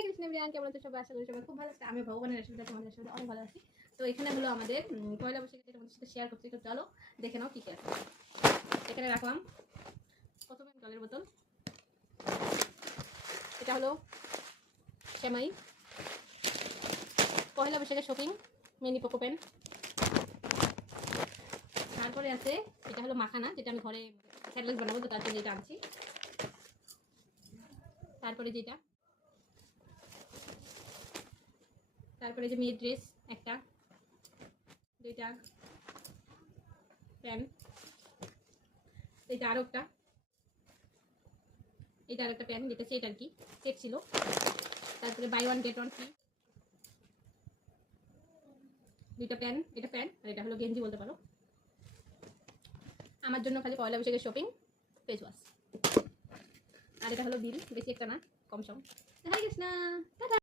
হরে কৃষ্ণ বিরিয়ানি, কেমন আছো সবাই? আশা করি সবাই খুব ভালো আছে। আমি ভগবানের আশীর্বাদে তোমাদের আশীর্বাদে অনেক ভালো আছি। তো এখানে হলো আমাদের পয়লা বৈশাখে যেটা তোমাদের সাথে শেয়ার করছি, তো চলো দেখে নাও কী কী আছে। এখানে রাখলাম প্রথমে জলের বোতল, এটা হলো সেমাই, পয়লা বৈশাখের শপিং, মিনি পোকো পেন। তারপরে আছে এটা হলো মাখানা, যেটা আমি ঘরে স্যান্ডউইচ বানাবো, তো তার জন্য এটা আনছি। তারপরে যেটা, তারপরে যে মেয়ের ড্রেস একটা, দুইটা প্যান, এইটা আরও একটা, এইটা আর একটা প্যান, যেটা সেট আর কি, সেট ছিল। তারপরে buy one get one free, দুইটা প্যান, এটা প্যান আর এটা হলো গেঞ্জি বলতে পারো। আমার জন্য খালি পয়লা বৈশাখের শপিং, ফেস ওয়াশ। আর এটা হলো বিল, বেশি একটা না, কম সম। হরে কৃষ্ণ।